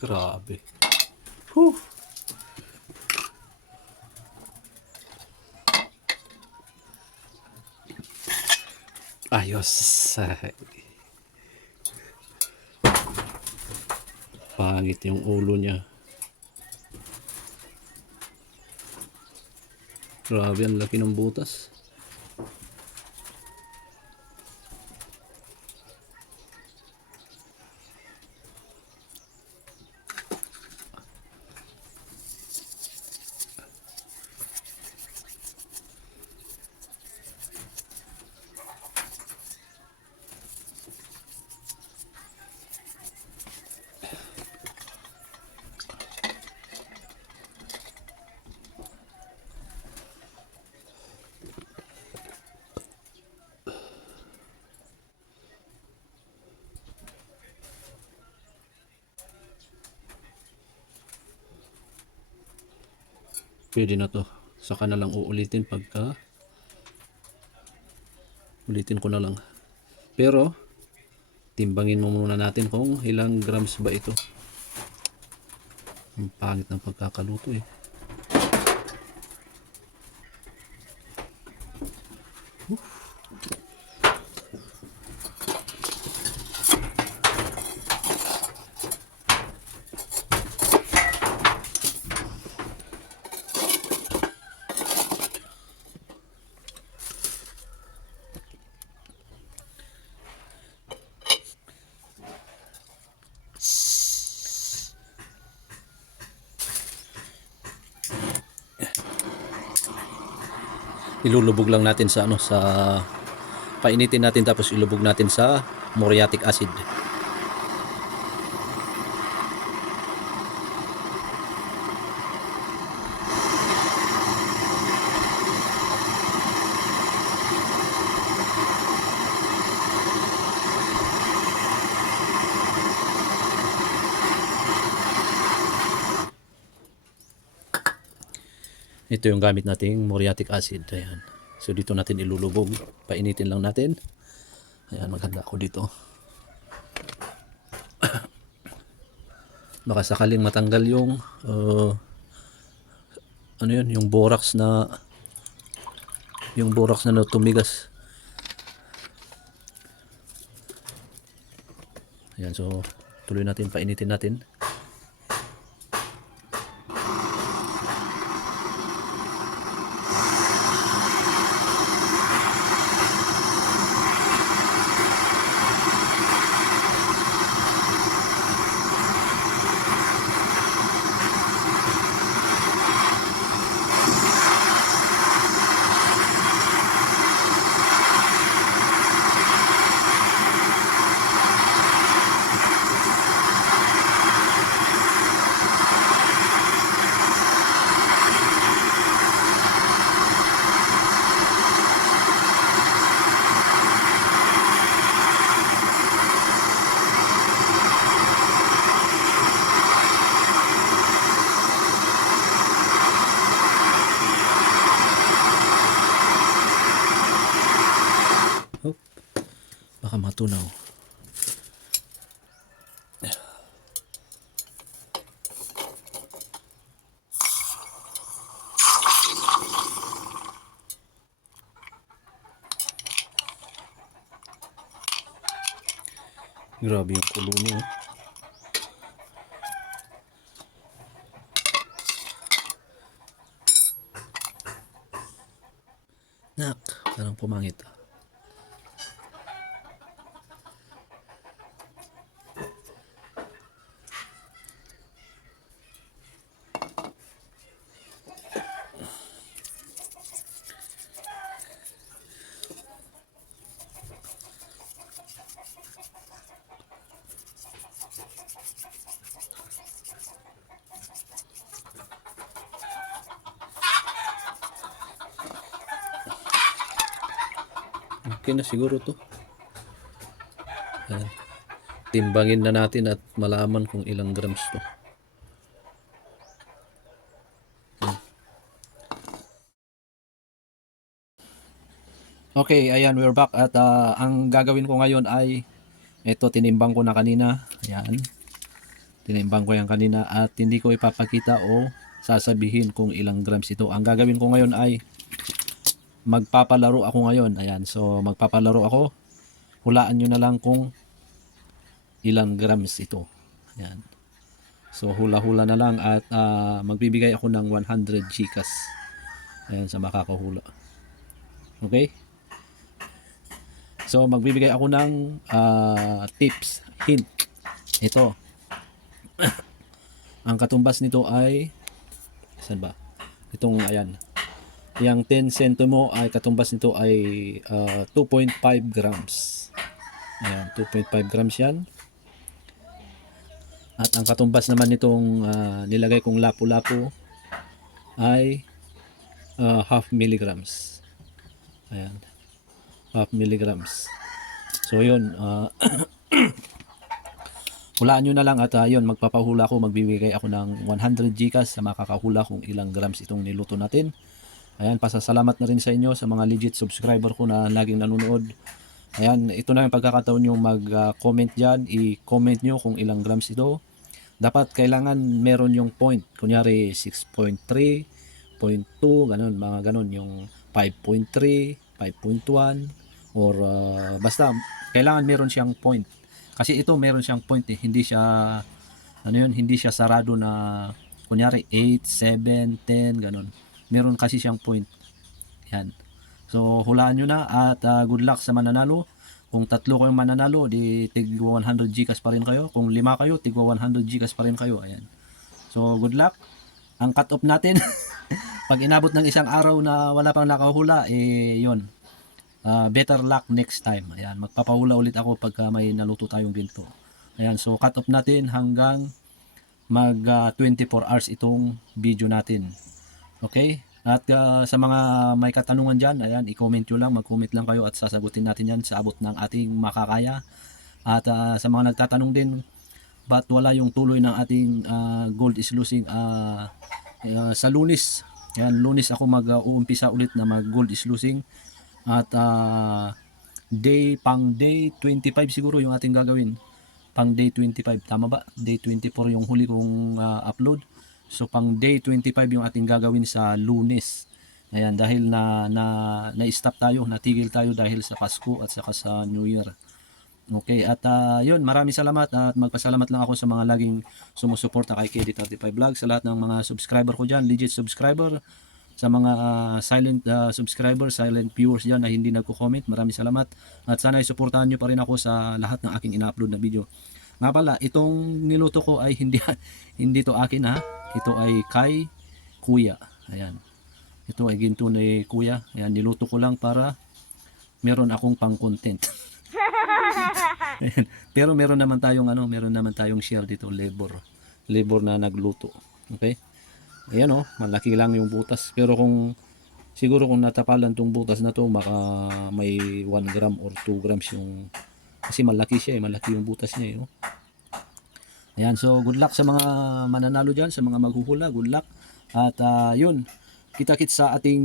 Grabe. Whew. Ayos. Pangit yung ulo niya. Grabe, ang laki ng butas. Pwede na to. Saka na lang uulitin pagka ulitin ko na lang. Pero timbangin mo muna natin kung ilang grams ba ito. Ang pangit ng pagkakaluto eh. Ilulubog lang natin sa painitin natin tapos ilubog natin sa muriatic acid. Ito yung gamit nating muriatic acid. Ayan. So dito natin ilulubog. Painitin lang natin. Ayan, maghanda ako dito. Baka sakaling matanggal yung ano yun, yung borax na tumigas. Ayan, so tuloy natin, painitin natin. Oh, baka matunaw. Grabe yung kulo niya. Nak, parang pumangit. Okay na siguro to. Ayan. Timbangin na natin at malaman kung ilang grams to. Okay, ayan, we're back at ang gagawin ko ngayon ay ito, tinimbang ko na kanina. Ayan. Tinimbang ko yan kanina at hindi ko ipapakita o sasabihin kung ilang grams ito. Ang gagawin ko ngayon ay magpapalaro ako ngayon. Ayan, so magpapalaro ako. Hulaan nyo na lang kung ilang grams ito. Ayan. So hula-hula na lang at magbibigay ako ng 100 Gcash. Ayan, sa makakahula. Okay? So magbibigay ako ng tips, hint. Ito. Ang katumbas nito ay saan ba? Itong ayan. Yang 10 centimo ay katumbas nito ay 2.5 grams. Ayan, 2.5 grams yan. At ang katumbas naman nitong nilagay kong lapu-lapu ay half milligrams. Ayan. Half milligrams. So yun, hulaan nyo na lang at yun, magpapahula ako, magbibigay ako ng 100 Gcash sa makakahula kung ilang grams itong niluto natin. Ayan, pasasalamat na rin sa inyo sa mga legit subscriber ko na laging nanonood. Ayan, ito na yung pagkakataon nyo mag-comment dyan, i-comment nyo kung ilang grams ito. Dapat kailangan meron yung point, kunyari 6.3, 0.2, ganun, mga ganun, yung 5.3, 5.1, or basta kailangan meron siyang point. Kasi ito meron siyang point eh, hindi siya ano yun, hindi siya sarado na kunyari 8, 7, 10 ganun. Meron kasi siyang point. Yan. So hulaan nyo na at good luck sa mananalo. Kung 3 kayong mananalo, di tig 100 Gcash pa rin kayo. Kung 5 kayo, tig 100 Gcash pa rin kayo. Ayan. So good luck. Ang cut off natin pag inabot ng isang araw na wala pang nakahula, yun. Better luck next time. Ayan, magpapahula ulit ako pagka may naluto tayong ginto. Ayan, so cut off natin hanggang mag 24 hours itong video natin. Okay? At sa mga may katanungan dyan, ayan, i-comment nyo lang, mag-comment lang kayo at sasagutin natin yan sa abot ng ating makakaya. At sa mga nagtatanong din, ba't wala yung tuloy ng ating gold is losing sa Lunes. Ayan, Lunes ako mag-uumpisa ulit na mag-gold is losing. At pang day 25 siguro yung ating gagawin. Pang day 25, tama ba? Day 24 yung huli kong upload. So pang day 25 yung ating gagawin sa Lunes. Ayan, dahil na-stop tayo, natigil tayo dahil sa Pasko at saka sa New Year. Okay, at yun, maraming salamat at magpasalamat lang ako sa mga laging sumusuporta kay KD35 Vlog, sa lahat ng mga subscriber ko dyan, legit subscriber, sa mga silent subscriber, silent viewers dyan na hindi nagko-comment, maraming salamat. At sana isuportahan nyo pa rin ako sa lahat ng aking ina-upload na video. Nga pala, itong niluto ko ay hindi to akin ha. Ito ay kay Kuya. Ayan. Ito ay ginto ni Kuya. Ayan, niluto ko lang para meron akong pang-content. Pero meron naman tayong share dito, labor na nagluto. Okay? Ayan oh, malaki lang yung butas. Pero siguro kung natapalan tong butas na to, baka may 1 gram or 2 grams yung, kasi malaki siya malaki yung butas niya oh. Ayan, so good luck sa mga mananalo dyan, sa mga maghuhula, good luck. At yun, kita-kits sa ating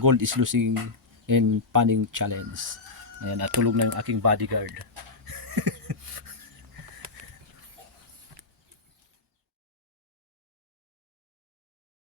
gold is losing in panning challenge. Ayan, at tulog na yung aking bodyguard.